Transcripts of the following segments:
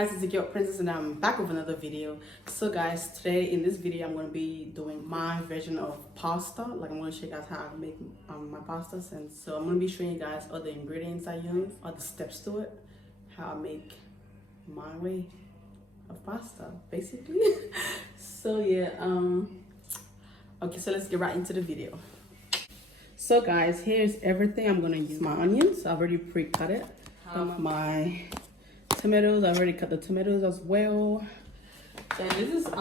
guys, it's the girl Princess and I'm back with another video. So guys, today in this video I'm going to be doing my version of pasta. Like I'm going to show you guys how I make my pastas, and so I'm going to be showing you guys all the ingredients I use, all the steps to it, how I make my way of pasta basically. So yeah, okay, so let's get right into the video. So guys, here's everything I'm going to use. My onions, I've already pre-cut it. My tomatoes, I already cut the tomatoes as well. And this is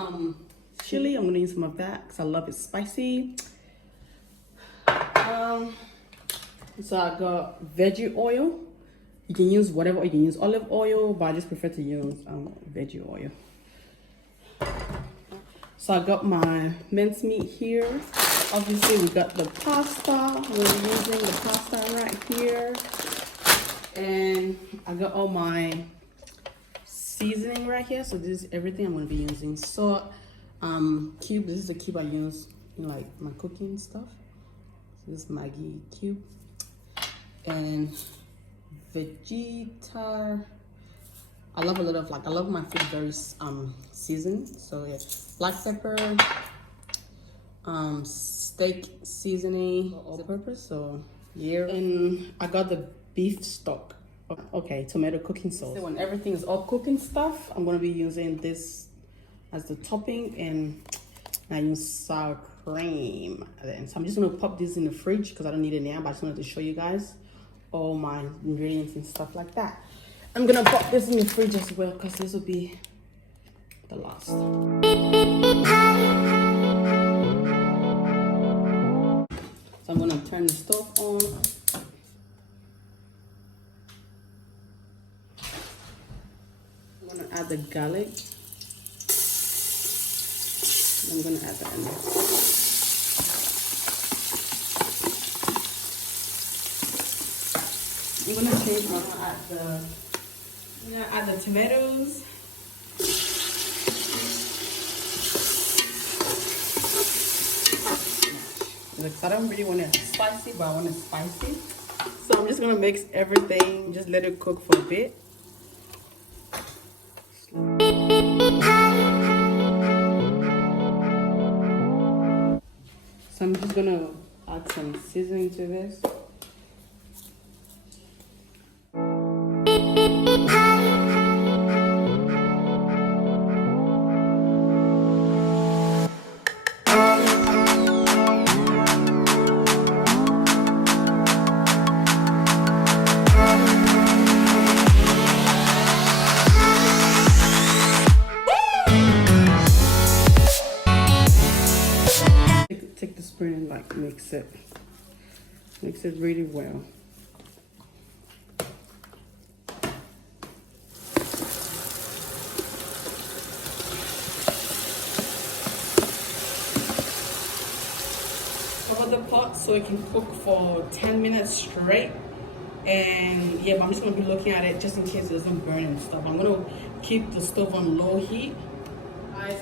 chili. I'm gonna use some of that because I love it spicy. So I got veggie oil. You can use whatever, you can use olive oil, but I just prefer to use veggie oil. So I got my mincemeat here. Obviously we got the pasta. We're using the pasta right here. And I got all my seasoning right here. So this is everything I'm going to be using. Salt, cube. This is the cube I use in like my cooking stuff. So this is Maggi cube. And vegeta. I love a lot of I love my food very seasoned. So yeah, black pepper, steak seasoning, all purpose. So yeah, and I got the beef stock. Okay, tomato cooking sauce. So when everything is all cooking stuff, I'm gonna be using this as the topping, and I use sour cream. So I'm just gonna pop this in the fridge because I don't need it now, but I just wanted to show you guys all my ingredients and stuff like that. I'm gonna pop this in the fridge as well because this will be the last. So I'm gonna turn the stove on. I'm gonna add the garlic. I'm gonna add the onion. I'm gonna change. I'm gonna add the tomatoes. Because I don't really want it spicy, but I want it spicy. So I'm just gonna mix everything. Just let it cook for a bit. So I'm just gonna add some seasoning to this. Take the spoon and like mix it really well. Cover the pot so it can cook for 10 minutes straight. And yeah, but I'm just gonna be looking at it just in case it doesn't burn and stuff. I'm gonna keep the stove on low heat. Guys,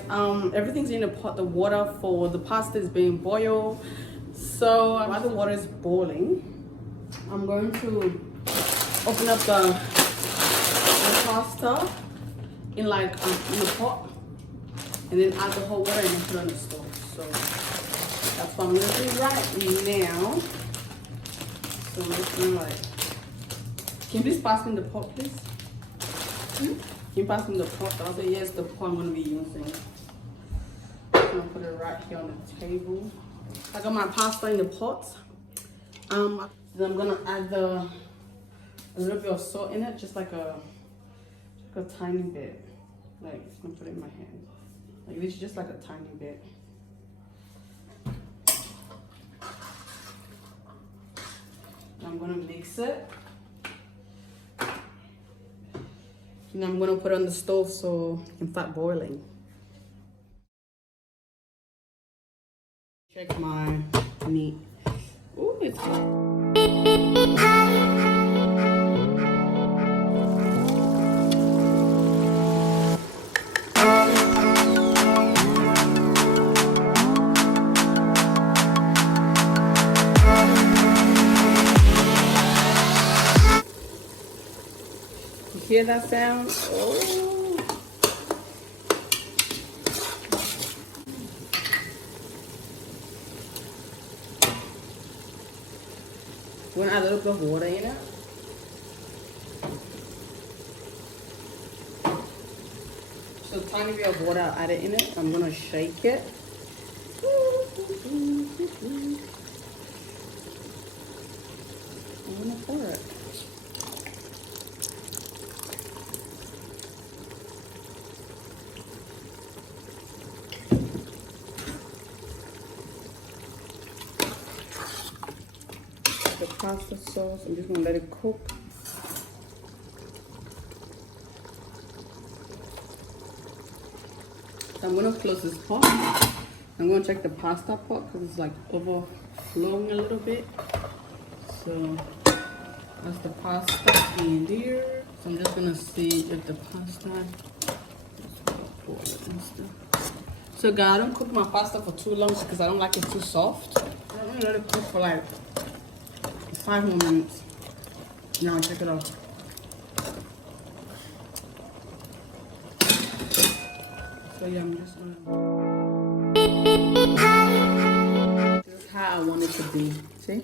everything's in the pot. The water for the pasta is being boiled. So while the water is boiling, I'm going to open up the pasta in in the pot, and then add the whole water and then put it on the stove. So that's what I'm gonna do right now. So I'm just gonna can you please pass me the pot, please? Can you pass me the pot? I'll say yes, the pot I'm gonna be using. I'm gonna put it right here on the table. I got my pasta in the pot. Then I'm gonna add a little bit of salt in it, just like a tiny bit. Like I'm gonna put it in my hand. Like this, just like a tiny bit. I'm gonna mix it. And I'm gonna put it on the stove so it can start boiling. Check my meat. Ooh, it's good. You hear that sound? Oh. We're gonna add a little bit of water in it. So tiny bit of water, I'll add it in it. I'm gonna shake it. I'm gonna pour it. The pasta sauce, I'm just gonna let it cook. So I'm gonna close this pot. I'm gonna check the pasta pot because it's like overflowing a little bit. So that's the pasta in there. So I'm just gonna see if the pasta. So guys, I don't cook my pasta for too long because I don't like it too soft. I'm gonna let it cook for like 5 more minutes. Now I'll check it out. So yeah, I'm just gonna. This is how I want it to be. See,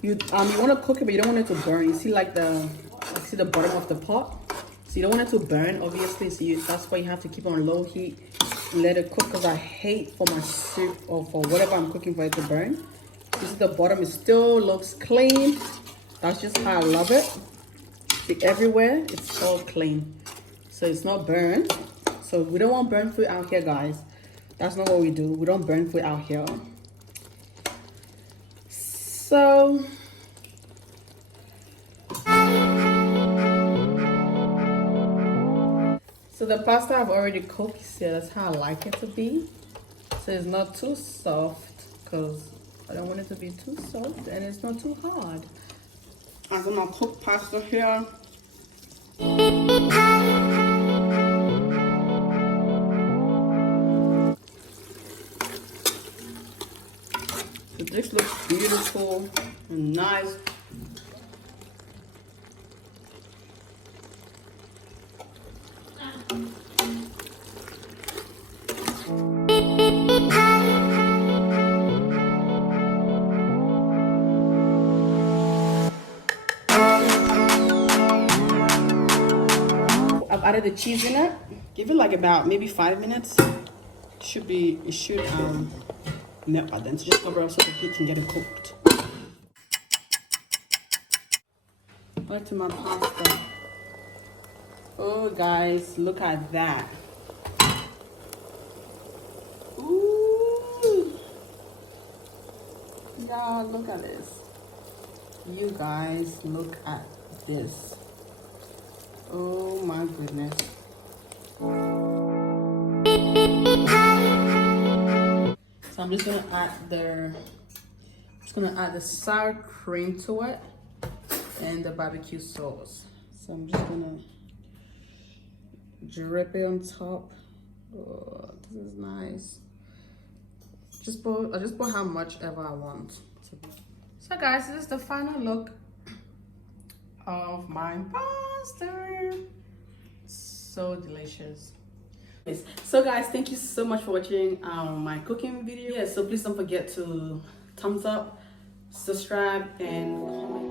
you want to cook it, but you don't want it to burn. You see, like see the bottom of the pot. So you don't want it to burn, obviously. So that's why you have to keep on low heat and let it cook. Because I hate for my soup or for whatever I'm cooking for it to burn. This is the bottom. It still looks clean. That's just how I love it. See, everywhere it's all clean, so it's not burned. So we don't want burnt food out here, guys. That's not what we do. We don't burn food out here. So the pasta I've already cooked. So that's how I like it to be. So it's not too soft because I don't want it to be too soft, and it's not too hard. I'm gonna cook pasta here. So this looks beautiful and nice. I've added the cheese in it. Give it like about maybe 5 minutes. It should melt by then. So just cover up so the heat can get it cooked. Back to my pasta. Oh guys, look at that. Ooh. Y'all, look at this. You guys, look at this. Oh my goodness. So I'm just gonna add the sour cream to it and the barbecue sauce. So I'm just gonna drip it on top. Oh, this is nice. I just put how much ever I want. So guys, this is the final look of my pasta. So delicious. So guys, thank you so much for watching my cooking video. Yeah, so please don't forget to thumbs up, subscribe, and comment.